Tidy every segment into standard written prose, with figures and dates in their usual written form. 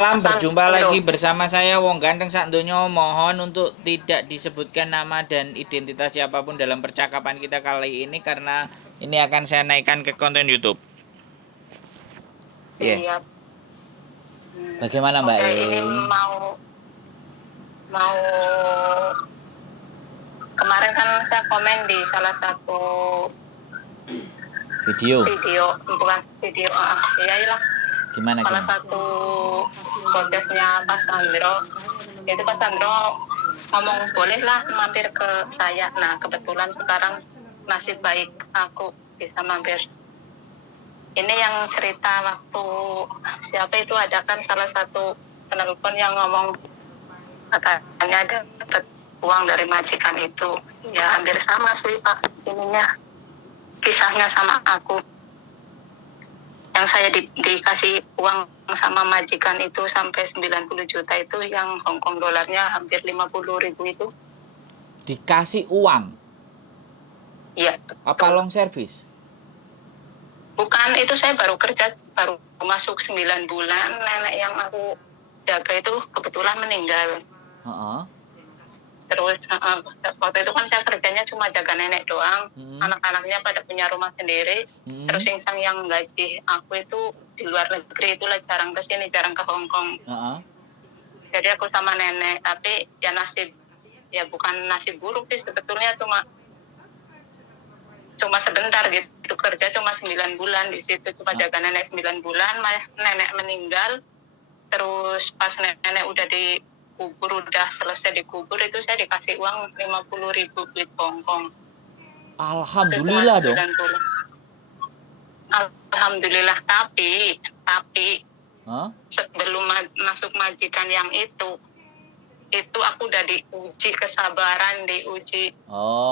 berjumpa Sandro. lagi bersama saya Wong Ganteng Sak Donya. Mohon untuk tidak disebutkan nama dan identitas siapapun dalam percakapan kita kali ini karena ini akan saya naikkan ke konten YouTube. Ya, yeah. Siap. Bagaimana Mbak Oke, E? ini mau kemarin kan saya komen di salah satu Video. bukan video, iyalah. Gimana Salah gimana? satu podcastnya Pak Sandro. Itu Pak Sandro ngomong bolehlah mampir ke saya. Nah, kebetulan sekarang nasib baik aku bisa mampir. Ini yang cerita waktu siapa itu ada kan salah satu penelpon yang ngomong katanya dapat uang dari majikan itu. Ya hampir sama sih Pak ininya kisahnya sama aku. Yang saya dikasih uang sama majikan itu sampai 90 juta itu yang Hongkong dolarnya hampir 50.000 itu. Dikasih uang? Iya. Apa long service? Bukan, itu saya baru kerja, baru masuk 9 bulan. Nenek yang aku jaga itu kebetulan meninggal. Terus waktu itu kan saya kerjanya cuma jaga nenek doang. Anak-anaknya pada punya rumah sendiri. Terus yang gaji aku itu di luar negeri, itulah jarang kesini, jarang ke Hongkong. Jadi aku sama nenek, tapi ya bukan nasib buruk sih sebetulnya, cuma sebentar gitu, kerja cuma 9 bulan di situ, cuma jaga nenek 9 bulan. Nenek meninggal, terus pas nenek udah udah selesai dikubur itu saya dikasih uang 50.000 duit Hongkong. Alhamdulillah dong. Alhamdulillah, tapi sebelum masuk majikan yang itu aku udah diuji kesabaran, diuji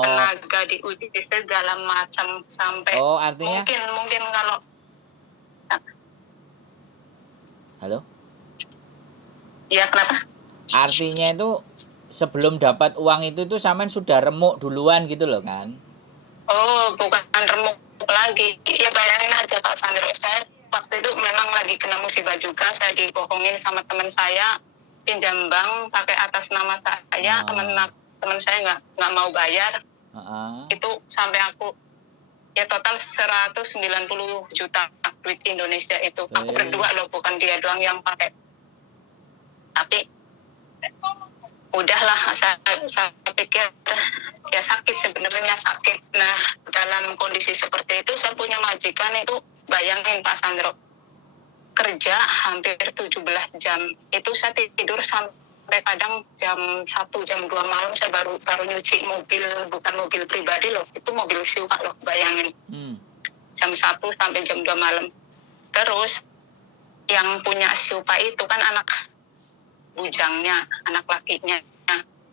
tenaga, diuji segala macam sampai artinya mungkin kalau halo? Ya, kenapa? Artinya itu sebelum dapat uang itu sampean sudah remuk duluan gitu loh kan? Oh, bukan remuk lagi. Ya bayangin aja Pak Sandro, saya waktu itu memang lagi kena musibah juga. Saya dibohongin sama teman saya, pinjam bank pakai atas nama saya. Teman saya nggak mau bayar. Itu sampai aku ya total 190 juta duit Indonesia itu. Aku berdua loh, bukan dia doang yang pakai. Tapi udahlah, saya pikir ya sakit, sebenarnya sakit. Nah, dalam kondisi seperti itu saya punya majikan itu, bayangin Pak Sandro, kerja hampir 17 jam. Itu saya tidur sampai kadang jam 1, jam 2 malam saya baru nyuci mobil, bukan mobil pribadi loh, itu mobil sewa loh, bayangin. Jam 1 sampai jam 2 malam. Terus yang punya Siupa itu kan anak bujangnya, anak lakinya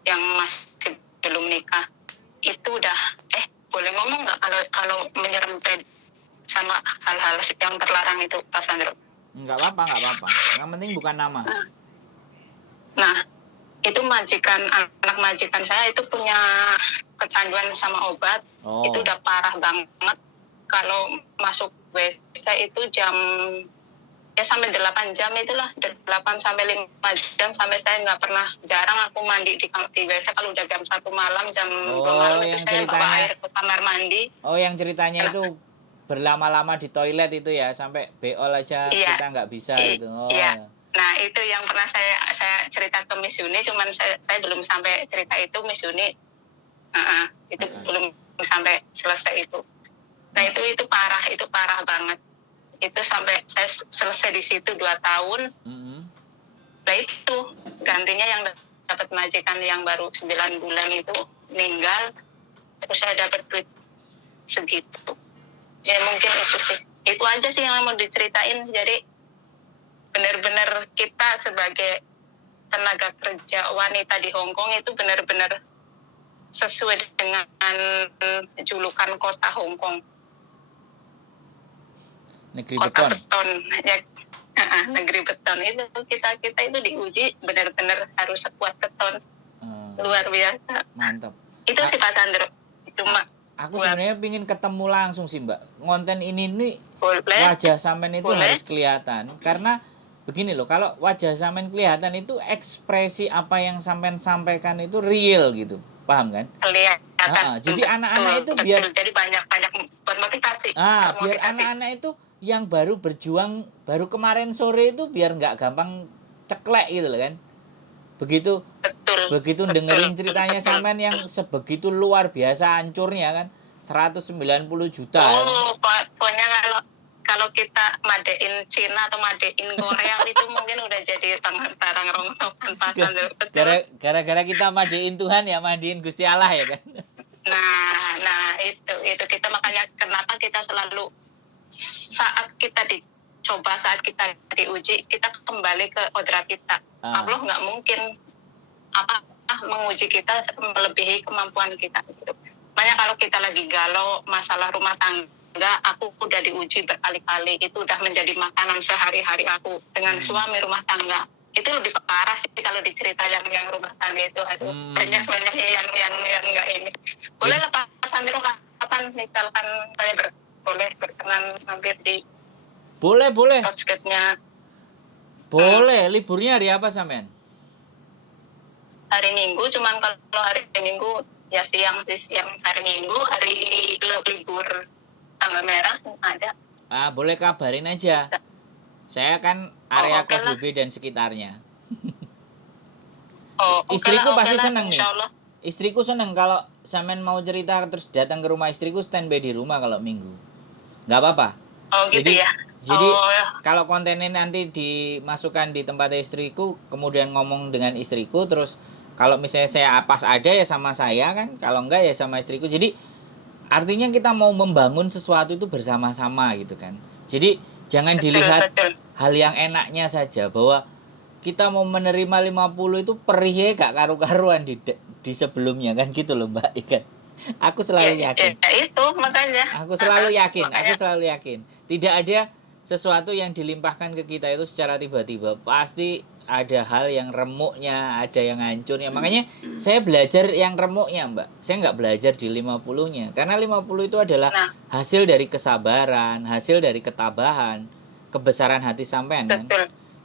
yang masih belum nikah. Itu udah boleh ngomong nggak kalau menyerempet sama hal-hal yang terlarang itu Pak Sandro? Nggak apa-apa. Yang penting bukan nama. Nah, itu anak majikan saya itu punya kecanduan sama obat. Itu udah parah banget. Kalau masuk WC itu sampai 8 jam itulah, 8 sampai 5 jam, sampai saya nggak pernah, jarang aku mandi di WC kalau udah jam 1 malam, jam 2 malam itu saya bawa air ke kamar mandi. Yang ceritanya itu berlama-lama di toilet itu ya, sampai beol aja kita nggak bisa itu. Iya. Nah, itu yang pernah saya cerita ke Miss Yuni, cuman saya belum sampai cerita itu Miss Yuni. Itu belum sampai selesai itu. Nah, itu parah banget. Itu sampai saya selesai di situ 2 tahun. Nah, itu gantinya yang dapat majikan yang baru 9 bulan itu meninggal, terus saya dapat duit segitu. Ya mungkin itu sih. Itu aja sih yang mau diceritain. Jadi benar-benar kita sebagai tenaga kerja wanita di Hongkong itu benar-benar sesuai dengan julukan kota Hongkong. Negeri kota beton. Ya, negeri beton itu kita itu diuji benar-benar harus sekuat beton. Luar biasa. Mantap. Itu sih Pak Sandro. Cuma aku sebenarnya pingin ketemu langsung sih Mbak. Konten ini nih wajah sampean itu harus kelihatan, karena begini loh, kalau wajah sampean kelihatan itu ekspresi apa yang sampean sampaikan itu real gitu, paham kan? Kelihatan. Jadi Betul, anak-anak itu betul. biar Jadi banyak bermotivasi, biar termotivasi. anak-anak itu yang baru berjuang baru kemarin sore itu biar nggak gampang ceklek gitu loh kan. Begitu Betul, begitu betul, dengerin ceritanya betul, sampean yang betul. sebegitu luar biasa hancurnya kan, 190 juta ya kan. Oh, pokoknya kalau kalau kita madein Cina atau madein Korea itu mungkin udah jadi barang rongsokan pasar. Betul. Gara-gara kita madein Tuhan ya, madein Gusti Allah ya kan. Nah itu kita makanya kenapa kita selalu saat kita dicoba, saat kita diuji, kita kembali ke kodrat kita. Allah nggak mungkin menguji kita melebihi kemampuan kita gitu. Makanya kalau kita lagi galau masalah rumah tangga, aku udah diuji berkali-kali, itu udah menjadi makanan sehari-hari aku dengan suami rumah tangga. Itu lebih parah sih kalau dicerita yang rumah tangga itu. Aduh, banyak yang nggak ini. Boleh lah Pak Sandro, kapan misalkan saya boleh berkenan mampir di Boleh. podcast-nya. Boleh, liburnya hari apa sampean? Hari Minggu, cuman kalau hari Minggu ya siang hari Minggu, hari libur tanggal merah ada. Boleh kabarin aja. Saya kan area Okay KSBB dan sekitarnya. Istriku pasti seneng nih. Insyaallah. Istriku seneng kalau sampean mau cerita terus datang ke rumah istriku, standby di rumah kalau Minggu. Nggak apa-apa. Gitu ya. Jadi kalau kontennya nanti dimasukkan di tempat istriku, kemudian ngomong dengan istriku, terus kalau misalnya saya pas ada ya sama saya kan, kalau enggak ya sama istriku. Jadi artinya kita mau membangun sesuatu itu bersama-sama gitu kan. Jadi jangan dilihat hal yang enaknya saja, bahwa kita mau menerima 50 itu perihnya gak karu-karuan di sebelumnya kan gitu loh Mbak ikan. Aku selalu yakin. Itu makanya. Aku selalu yakin. Tidak ada sesuatu yang dilimpahkan ke kita itu secara tiba-tiba. Pasti ada hal yang remuknya, ada yang hancurnya. Makanya saya belajar yang remuknya, Mbak. Saya nggak belajar di 50-nya. Karena 50 itu adalah hasil dari kesabaran, hasil dari ketabahan, kebesaran hati sampean kan.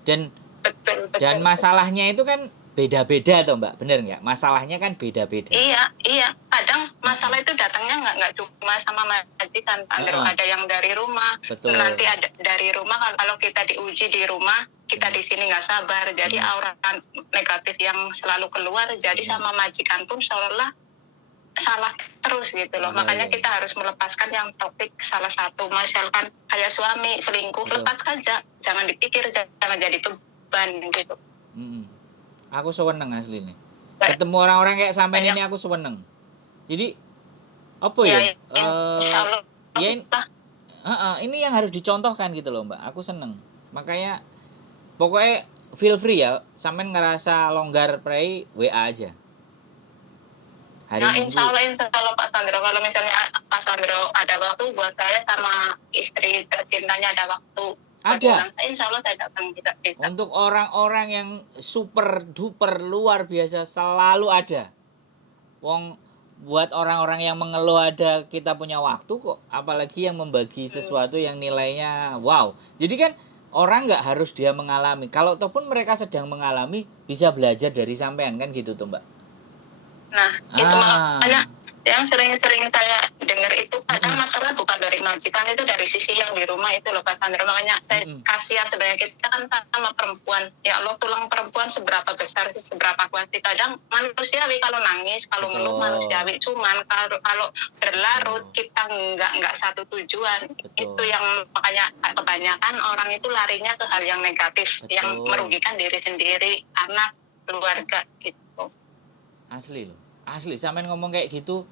Dan masalahnya itu kan beda-beda toh Mbak, bener nggak? Masalahnya kan beda-beda. Iya. Kadang masalah itu datangnya nggak cuma sama majikan, ada yang dari rumah. Betul. Nanti ada dari rumah, kalau kita diuji di rumah, kita di sini nggak sabar, jadi aura negatif yang selalu keluar, jadi sama majikan pun seolah salah terus gitu loh. Makanya kita harus melepaskan yang topik salah satu. Misalkan kayak suami selingkuh, lepas saja, jangan dipikir, jangan jadi beban gitu. Aku seneng asli nih. Ketemu orang-orang kayak sampean ini aku seneng. Jadi apa ya? Ini yang harus dicontohkan gitu loh Mbak. Aku seneng. Makanya pokoknya feel free ya. Sampean ngerasa longgar prei WA aja. Insya Allah Pak Sandro. Kalau misalnya Pak Sandro ada waktu buat saya sama istri tercintanya ada waktu. Ada. Insya Allah saya datang kita. Untuk orang-orang yang super duper luar biasa selalu ada. Buat orang-orang yang mengeluh ada kita punya waktu kok. Apalagi yang membagi sesuatu yang nilainya wow. Jadi kan orang nggak harus dia mengalami. Kalau ataupun mereka sedang mengalami, bisa belajar dari sampean kan gitu tuh Mbak. Nah itu makanya yang sering-sering saya dengar itu kadang masalah bukan dari majikan, itu dari sisi yang di rumah itu loh Pak Sandro. Makanya saya kasihan sebenarnya, kita kan sama perempuan, ya Allah, tulang perempuan seberapa besar sih, seberapa kuat sih. Kadang manusiawi kalau nangis, kalau ngeluh manusiawi, cuman kalau berlarut kita nggak satu tujuan. Itu yang makanya kebanyakan orang itu larinya ke hal yang negatif. Yang merugikan diri sendiri, anak, keluarga gitu. Asli loh, asli sampean ngomong kayak gitu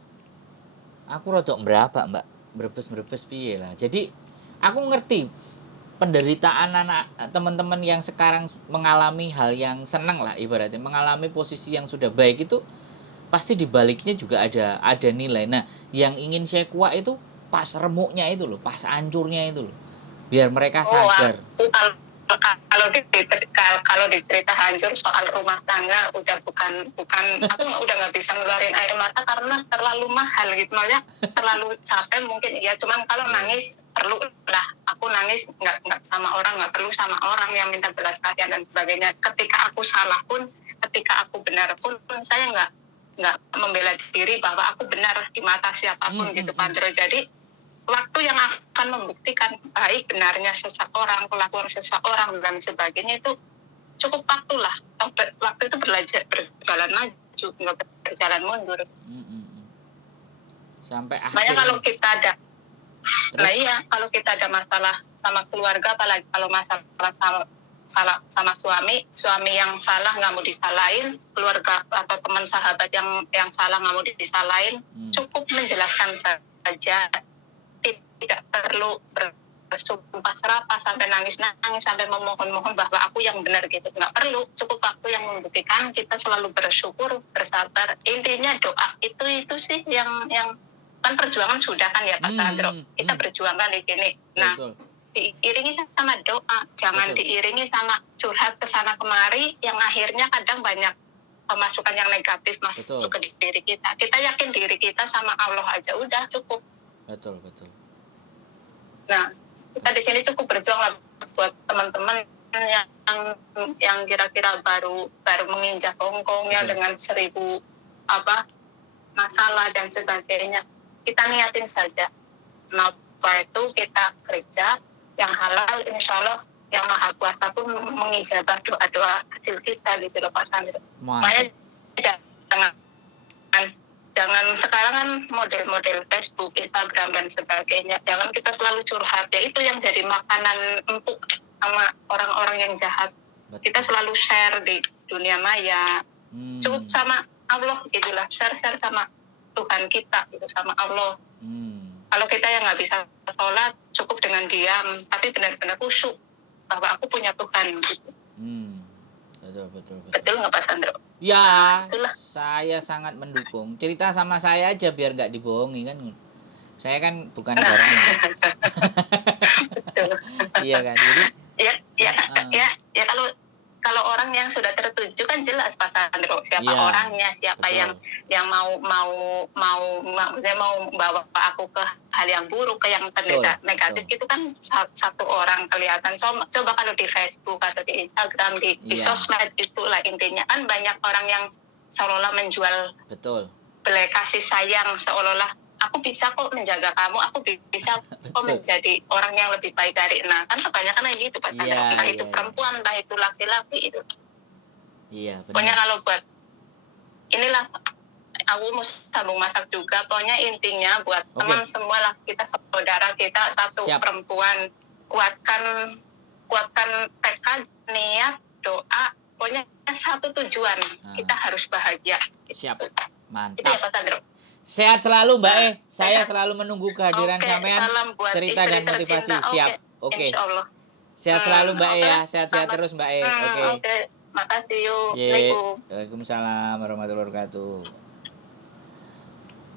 aku rodok berapa Mbak, berbes piye lah. Jadi aku ngerti penderitaan anak teman-teman yang sekarang mengalami hal yang senang lah, ibaratnya mengalami posisi yang sudah baik itu pasti dibaliknya juga ada nilai. Nah yang ingin saya kuat itu pas remuknya itu loh, pas hancurnya itu loh, biar mereka sadar. Kalau dicerita hancur soal rumah tangga udah bukan aku udah nggak bisa ngeluarin air mata karena terlalu mahal gitu, makanya terlalu capek mungkin ya. Cuman kalau nangis perlu lah aku nangis nggak sama orang, nggak perlu sama orang yang minta belas kasihan dan sebagainya. Ketika aku salah pun, ketika aku benar pun, saya nggak membela diri bahwa aku benar di mata siapapun gitu Pak Andro. Jadi waktu yang akan membuktikan baik benarnya seseorang, kelakuan seseorang dan sebagainya itu cukup waktu lah. Waktu itu berjalan maju, nggak berjalan mundur. Sampai Makanya akhirnya. kalau kita ada, nah iya, kalau kita ada masalah sama keluarga, apalagi kalau masalah sama suami yang salah nggak mau disalahin, keluarga atau teman sahabat yang salah nggak mau disalahin, cukup menjelaskan saja, tidak perlu bersumpah serapah sampai nangis sampai memohon bahwa aku yang benar gitu, nggak perlu. Cukup waktu yang membuktikan. Kita selalu bersyukur, bersabar, intinya doa itu sih yang kan perjuangan sudah kan ya Pak Sandro, kita berjuangkan di sini. Nah, diiringi sama doa, jangan diiringi sama curhat kesana kemari yang akhirnya kadang banyak pemasukan yang negatif masuk ke diri kita. Kita yakin diri kita sama Allah aja udah cukup. Betul. Nah, kita di sini cukup berjuang lah buat teman-teman yang kira-kira baru menginjak hongkongnya dengan 1000 masalah dan sebagainya. Kita niatin saja. Kenapa itu kita kerja yang halal, insya Allah yang Maha Kuasa pun mengijabah doa-doa kecil kita gitu loh Pak Sandro. Makanya jangan sekarang kan model-model Facebook, Instagram dan sebagainya. Jangan kita selalu curhat. Ya itu yang jadi makanan empuk sama orang-orang yang jahat. Betul. Kita selalu share di dunia maya. Cukup sama Allah gitulah, share sama Tuhan kita gitu, sama Allah. Kalau kita yang nggak bisa sholat, cukup dengan diam, tapi benar-benar khusyuk bahwa aku punya Tuhan gitu. Betul nggak Pak Sandro? Ya, itulah. Saya sangat mendukung. Cerita sama saya aja biar nggak dibohongi kan. Saya kan bukan barang. Iya kan, jadi. Ya kalau orang yang sudah tertuju kan jelas Pak Sandro siapa orangnya, siapa yang mau bawa aku ke hal yang buruk, ke yang negatif. Itu kan satu orang kelihatan. Coba kalau di Facebook atau di Instagram, di sosmed, itulah intinya kan banyak orang yang seolah-olah menjual belai kasih sayang, seolah-olah aku bisa kok menjaga kamu, aku bisa kok menjadi orang yang lebih baik dari. Nah kan kebanyakan kayak gitu Pak Sandro, entah itu perempuan, entah itu laki-laki itu. Iya benar. Pokoknya kalau buat inilah, aku mau sambung masak juga. Pokoknya intinya buat teman semua lah, kita saudara kita satu. Siap. Perempuan, kuatkan tekad, niat, doa. Pokoknya satu tujuan, kita harus bahagia. Siap, mantap. Itu ya Pak Sandro. Sehat selalu Mbak Saya selalu menunggu kehadiran sampean, cerita dan motivasi. Siap. Oke. Insyaallah. Sehat selalu Mbak ya, sehat-sehat terus Mbak Oke. Makasih yuk. Assalamualaikum. Waalaikumsalam warahmatullahi wabarakatuh.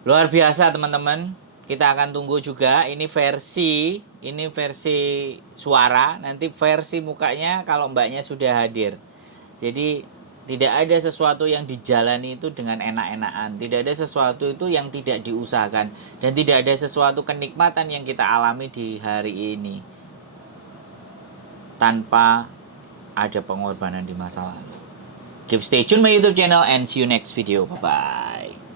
Luar biasa teman-teman. Kita akan tunggu juga ini versi suara, nanti versi mukanya kalau Mbaknya sudah hadir. Jadi tidak ada sesuatu yang dijalani itu dengan enak-enakan. Tidak ada sesuatu itu yang tidak diusahakan. Dan tidak ada sesuatu kenikmatan yang kita alami di hari ini tanpa ada pengorbanan di masa lalu. Keep stay tune my YouTube channel and see you next video. Bye-bye.